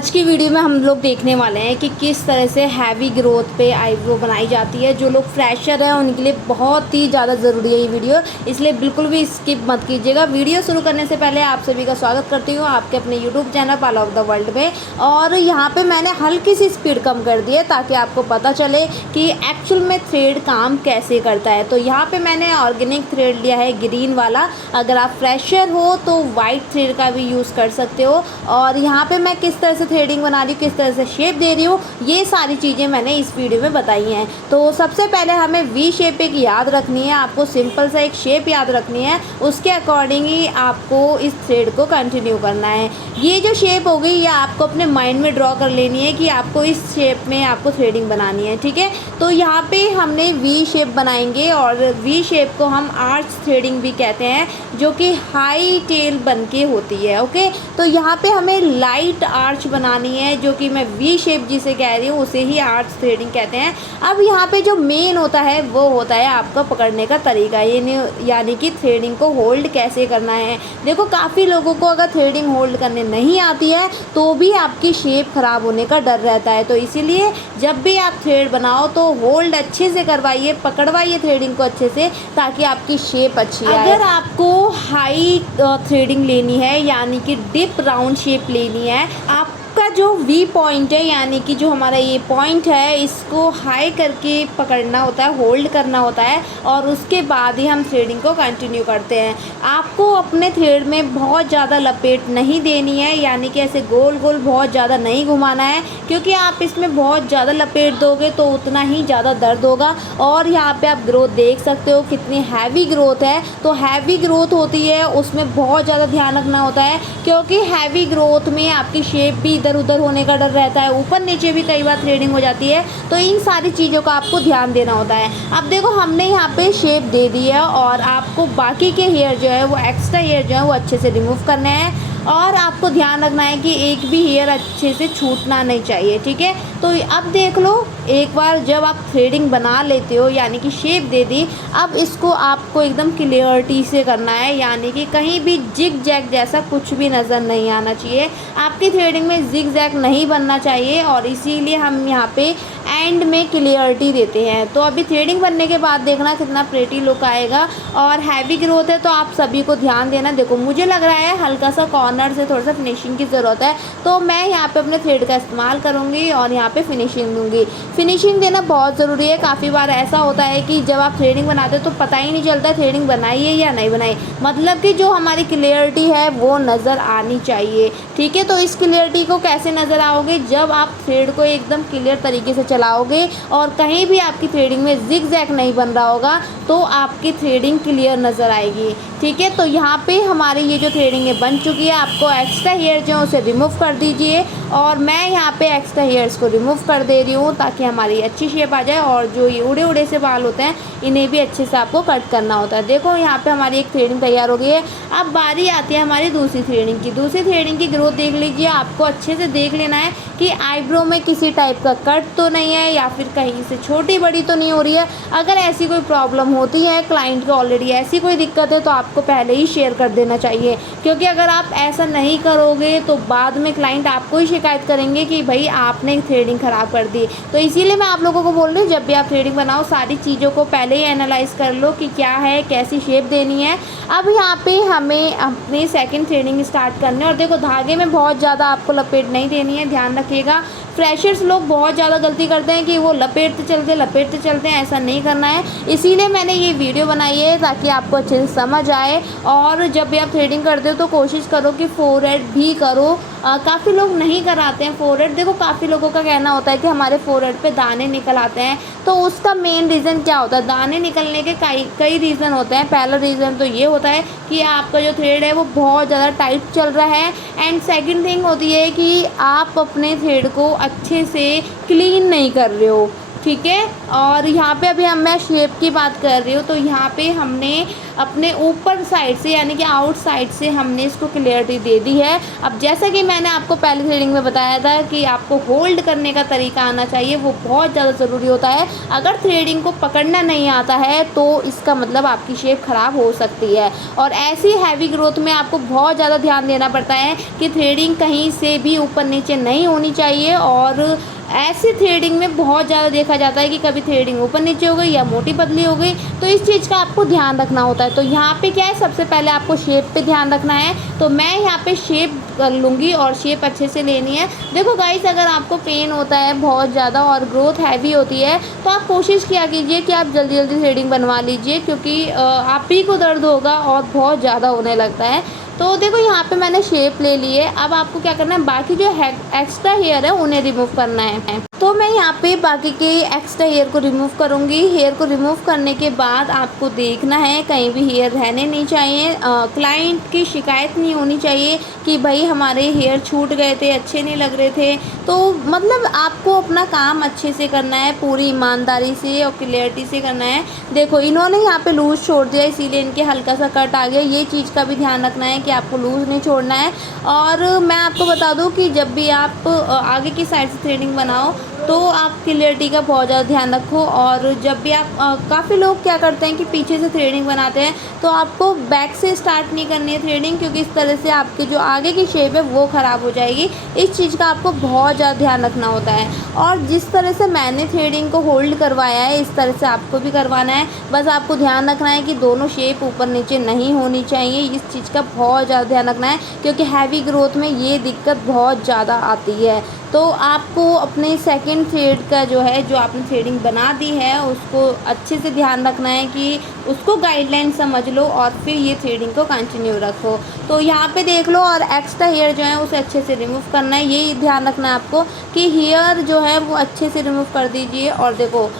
आज की वीडियो में हम लोग देखने वाले हैं कि किस तरह से हैवी ग्रोथ पे आईब्रो बनाई जाती है। जो लोग फ्रेशर हैं उनके लिए बहुत ही ज़्यादा ज़रूरी है ये वीडियो, इसलिए बिल्कुल भी स्किप मत कीजिएगा। वीडियो शुरू करने से पहले आप सभी का स्वागत करती हूँ आपके अपने यूट्यूब चैनल पाला ऑफ द वर्ल्ड में। और यहाँ पे मैंने हल्की सी स्पीड कम कर दी है ताकि आपको पता चले कि एक्चुअल में थ्रेड काम कैसे करता है। तो यहाँ पर मैंने ऑर्गेनिक थ्रेड लिया है ग्रीन वाला। अगर आप फ्रेशर हो तो वाइट थ्रेड का भी यूज़ कर सकते हो। और यहाँ पर मैं किस तरह से थ्रेडिंग बना रही हूँ, किस तरह से शेप दे रही हूँ, ये सारी चीज़ें मैंने इस वीडियो में बताई हैं। तो सबसे पहले हमें वी शेप एक याद रखनी है, आपको सिंपल सा एक शेप याद रखनी है, उसके अकॉर्डिंग ही आपको इस थ्रेड को कंटिन्यू करना है। ये जो शेप होगी ये आपको अपने माइंड में ड्रॉ कर लेनी है कि आपको इस शेप में आपको थ्रेडिंग बनानी है, ठीक है। तो यहाँ पे हमने वी शेप बनाएंगे और वी शेप को हम आर्च थ्रेडिंग भी कहते हैं, जो कि हाई टेल बन के होती है। ओके, तो यहाँ पे हमें लाइट आर्च बनानी है, जो कि मैं वी शेप जिसे कह रही हूँ उसे ही आर्च थ्रेडिंग कहते हैं। अब यहाँ पे जो मेन होता है वो होता है आपका पकड़ने का तरीका, ये यानी कि थ्रेडिंग को होल्ड कैसे करना है। देखो काफ़ी लोगों को अगर थ्रेडिंग होल्ड करने नहीं आती है तो भी आपकी शेप ख़राब होने का डर रहता है। तो इसीलिए जब भी आप थ्रेड बनाओ तो होल्ड अच्छे से करवाइए, पकड़वाइए थ्रेडिंग को अच्छे से, ताकि आपकी शेप अच्छी आए। अगर आपको हाई थ्रेडिंग लेनी है यानी कि डिप राउंड शेप लेनी है, आपका जो वी पॉइंट है यानी कि जो हमारा ये पॉइंट है इसको हाई करके पकड़ना होता है, होल्ड करना होता है, और उसके बाद ही हम थ्रेडिंग को कंटिन्यू करते हैं। आपको अपने थ्रेड में बहुत ज़्यादा लपेट नहीं देनी है, यानी कि ऐसे गोल गोल बहुत ज़्यादा नहीं घुमाना है, क्योंकि आप इसमें बहुत ज़्यादा लपेट दोगे तो उतना ही ज़्यादा दर्द होगा। और यहाँ पे आप ग्रोथ देख सकते हो कितनी हैवी ग्रोथ है। तो हैवी ग्रोथ होती है उसमें बहुत ज़्यादा ध्यान रखना होता है, क्योंकि हैवी ग्रोथ में आपकी शेप भी इधर उधर होने का डर रहता है, ऊपर नीचे भी कई बार थ्रेडिंग हो जाती है। तो इन सारी चीज़ों का आपको ध्यान देना होता है। अब देखो हमने यहाँ पे शेप दे दी है और आपको बाकी के हेयर जो है वो एक्स्ट्रा हेयर जो है वो अच्छे से रिमूव करने हैं, और आपको ध्यान रखना है कि एक भी हेयर अच्छे से छूटना नहीं चाहिए, ठीक है। तो अब देख लो, एक बार जब आप थ्रेडिंग बना लेते हो यानी कि शेप दे दी, अब इसको आपको एकदम क्लियरिटी से करना है, यानी कि कहीं भी जिग जैग जैसा कुछ भी नज़र नहीं आना चाहिए। आपकी थ्रेडिंग में जिग जैग नहीं बनना चाहिए, और इसीलिए हम यहाँ पे एंड में क्लियरिटी देते हैं। तो अभी थ्रेडिंग बनने के बाद देखना कितना प्रेटी लुक आएगा। और हैवी ग्रोथ है तो आप सभी को ध्यान देना। देखो मुझे लग रहा है हल्का सा कॉर्नर से थोड़ा सा फिनिशिंग की ज़रूरत है, तो मैं यहाँ पे अपने थ्रेड का इस्तेमाल करूँगी और यहाँ पे फिनिशिंग दूँगी। फिनिशिंग देना बहुत ज़रूरी है। काफ़ी बार ऐसा होता है कि जब आप थ्रेडिंग बनाते हो तो पता ही नहीं चलता थ्रेडिंग बनाई है या नहीं बनाई, मतलब कि जो हमारी क्लियरिटी है वो नज़र आनी चाहिए, ठीक है। तो इस क्लियरिटी को कैसे नज़र आओगे, जब आप थ्रेड को एकदम क्लियर तरीके से चलाओगे और कहीं भी आपकी थ्रेडिंग में जिग जैग नहीं बन रहा होगा तो आपकी थ्रेडिंग क्लियर नज़र आएगी, ठीक है। तो यहाँ पे हमारी ये जो थ्रेडिंग है बन चुकी है। आपको एक्स्ट्रा हेयर जो है उसे रिमूव कर दीजिए, और मैं यहाँ पे एक्स्ट्रा हेयर्स को रिमूव कर दे रही हूँ ताकि हमारी अच्छी शेप आ जाए। और जो ये उड़े उड़े से बाल होते हैं इन्हें भी अच्छे से आपको कट करना होता है। देखो यहाँ पे हमारी एक थ्रेडिंग तैयार हो गई है। अब बारी आती है हमारी दूसरी थ्रेडिंग की। दूसरी थ्रेडिंग की ग्रोथ देख लीजिए, आपको अच्छे से देख लेना है कि आईब्रो में किसी टाइप का कट तो नहीं है या फिर कहीं से छोटी बड़ी तो नहीं हो रही है। अगर ऐसी कोई प्रॉब्लम होती है, क्लाइंट को ऑलरेडी ऐसी कोई दिक्कत है, तो आपको पहले ही शेयर कर देना चाहिए, क्योंकि अगर आप ऐसा नहीं करोगे तो बाद में क्लाइंट आपको ही शिकायत करेंगे कि भाई आपने थ्रेडिंग ख़राब कर दी। तो इसीलिए मैं आप लोगों को बोल रही हूँ जब भी आप थ्रेडिंग बनाओ सारी चीज़ों को पहले ही एनालाइज कर लो कि क्या है, कैसी शेप देनी है। अब यहाँ पे हमें अपनी सेकंड थ्रेडिंग स्टार्ट करनी है। और देखो धागे में बहुत ज़्यादा आपको लपेट नहीं देनी है, ध्यान रखिएगा। फ्रेशर्स लोग बहुत ज़्यादा गलती करते हैं कि वो लपेटते चलते हैं, ऐसा नहीं करना है। इसीलिए मैंने ये वीडियो बनाई है ताकि आपको अच्छे से समझ आए। और जब भी आप थ्रेडिंग करते हो तो कोशिश करो कि फोरहेड भी करो। काफ़ी लोग नहीं कराते हैं फोरहेड। देखो काफ़ी लोगों का कहना होता है कि हमारे फोरहेड पे दाने निकल आते हैं, तो उसका मेन रीज़न क्या होता है? दाने निकलने के कई रीज़न होते हैं। पहला रीज़न तो ये होता है कि आपका जो थ्रेड है वो बहुत ज़्यादा टाइट चल रहा है, एंड सेकंड थिंग होती है कि आप अपने थ्रेड को अच्छे से क्लीन नहीं कर रहे हो, ठीक है। और यहाँ पे अभी मैं शेप की बात कर रही हूँ, तो यहाँ पे हमने अपने ऊपर साइड से यानी कि आउट साइड से हमने इसको क्लियरिटी दे दी है। अब जैसा कि मैंने आपको पहले थ्रेडिंग में बताया था कि आपको होल्ड करने का तरीका आना चाहिए, वो बहुत ज़्यादा ज़रूरी होता है। अगर थ्रेडिंग को पकड़ना नहीं आता है तो इसका मतलब आपकी शेप ख़राब हो सकती है। और ऐसी हैवी ग्रोथ में आपको बहुत ज़्यादा ध्यान देना पड़ता है कि थ्रेडिंग कहीं से भी ऊपर नीचे नहीं होनी चाहिए। और ऐसी थ्रेडिंग में बहुत ज़्यादा देखा जाता है कि कभी थ्रेडिंग ऊपर नीचे हो गई या मोटी पतली हो गई, तो इस चीज़ का आपको ध्यान रखना होता है। तो यहाँ पे क्या है, सबसे पहले आपको शेप पे ध्यान रखना है। तो मैं यहाँ पे शेप कर लूँगी और शेप अच्छे से लेनी है। देखो गाइस, अगर आपको पेन होता है बहुत ज़्यादा और ग्रोथ हैवी होती है तो आप कोशिश किया कीजिए कि आप जल्दी जल्दी थ्रेडिंग बनवा लीजिए, क्योंकि आप ही को दर्द होगा और बहुत ज़्यादा होने लगता है। तो देखो यहाँ पे मैंने शेप ले ली है। अब आपको क्या करना है, बाकी जो एक्स्ट्रा हेयर है उन्हें रिमूव करना है। तो मैं यहाँ पे बाकी के एक्स्ट्रा हेयर को रिमूव करूँगी। हेयर को रिमूव करने के बाद आपको देखना है कहीं भी हेयर रहने नहीं चाहिए। क्लाइंट की शिकायत नहीं होनी चाहिए कि भाई हमारे हेयर छूट गए थे, अच्छे नहीं लग रहे थे। तो मतलब आपको अपना काम अच्छे से करना है, पूरी ईमानदारी से और क्लियरिटी से करना है। देखो इन्होंने यहाँ पे लूज़ छोड़ दिया, इसीलिए इनके हल्का सा कट आ गया। ये चीज़ का भी ध्यान रखना है कि आपको लूज़ नहीं छोड़ना है। और मैं आपको बता दूँ कि जब भी आप आगे की साइड से थ्रेडिंग बनाओ तो आप क्लियरिटी का बहुत ज़्यादा ध्यान रखो। और जब भी आप काफ़ी लोग क्या करते हैं कि पीछे से थ्रेडिंग बनाते हैं, तो आपको बैक से स्टार्ट नहीं करनी है थ्रेडिंग, क्योंकि इस तरह से आपकी जो आगे की शेप है वो ख़राब हो जाएगी। इस चीज़ का आपको बहुत ज़्यादा ध्यान रखना होता है। और जिस तरह से मैंने थ्रेडिंग को होल्ड करवाया है इस तरह से आपको भी करवाना है। बस आपको ध्यान रखना है कि दोनों शेप ऊपर नीचे नहीं होनी चाहिए, इस चीज़ का बहुत ज़्यादा ध्यान रखना है, क्योंकि हैवी ग्रोथ में ये दिक्कत बहुत ज़्यादा आती है। तो आपको अपने सेकंड थ्रेड का जो है, जो आपने थ्रेडिंग बना दी है उसको अच्छे से ध्यान रखना है कि उसको गाइडलाइन समझ लो और फिर ये थ्रेडिंग को कंटिन्यू रखो। तो यहाँ पे देख लो, और एक्स्ट्रा हेयर जो है उसे अच्छे से रिमूव करना है। यही ध्यान रखना है आपको कि हेयर जो है वो अच्छे से रिमूव कर दीजिए। और देखो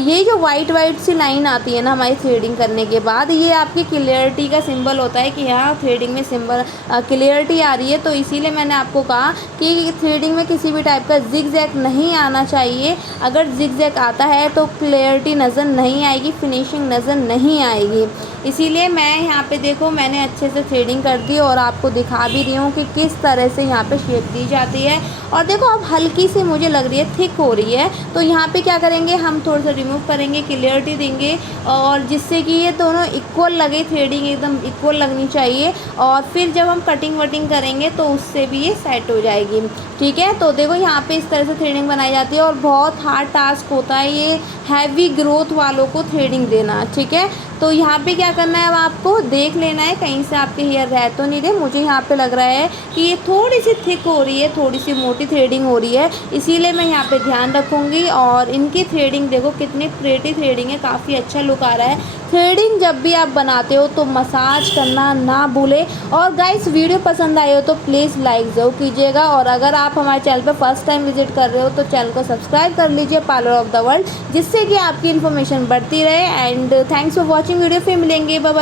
ये जो वाइट सी लाइन आती है ना हमारी थ्रेडिंग करने के बाद, ये आपकी क्लियरिटी का सिंबल होता है कि यहाँ थ्रेडिंग में सिंबल क्लियरिटी आ रही है। तो इसीलिए मैंने आपको कहा कि थ्रेडिंग में किसी भी टाइप का जिग-जैग नहीं आना चाहिए। अगर जिग-जैग आता है तो क्लियरिटी नज़र नहीं आएगी, फिनिशिंग नज़र नहीं आएगी। इसीलिए मैं यहाँ पे देखो मैंने अच्छे से थ्रेडिंग कर दी और आपको दिखा भी रही हूँ कि किस तरह से यहाँ पे शेप दी जाती है। और देखो अब हल्की सी मुझे लग रही है थिक हो रही है, तो यहाँ पे क्या करेंगे, हम थोड़ा सा रिमूव करेंगे, क्लियरिटी देंगे, और जिससे कि ये दोनों इक्वल लगे, थ्रेडिंग एकदम इक्वल लगनी चाहिए। और फिर जब हम कटिंग वटिंग करेंगे तो उससे भी ये सेट हो जाएगी। ठीक है, तो देखो यहाँ पे इस तरह से थ्रेडिंग बनाई जाती है और बहुत हार्ड टास्क होता है ये हैवी ग्रोथ वालों को थ्रेडिंग देना। ठीक है, तो यहाँ पे क्या करना है, अब आपको देख लेना है कहीं से आपके हेयर रह तो नहीं रहे। मुझे यहाँ पे लग रहा है कि ये थोड़ी सी थिक हो रही है, थोड़ी सी मोटी थ्रेडिंग हो रही है, इसीलिए मैं यहाँ पे ध्यान रखूँगी। और इनकी थ्रेडिंग देखो कितनी प्रेटी थ्रेडिंग है, काफ़ी अच्छा लुक आ रहा है। थ्रेडिंग जब भी आप बनाते हो तो मसाज करना ना भूलें। और गाइस वीडियो पसंद आई हो तो प्लीज़ लाइक ज़रूर कीजिएगा। और अगर आप हमारे चैनल पर फर्स्ट टाइम विजिट कर रहे हो तो चैनल को सब्सक्राइब कर लीजिए, पार्लर ऑफ द वर्ल्ड, जिससे कि आपकी इन्फॉर्मेशन बढ़ती रहे। And thanks for watching video, फिर मिलेंगे, बाय बाय।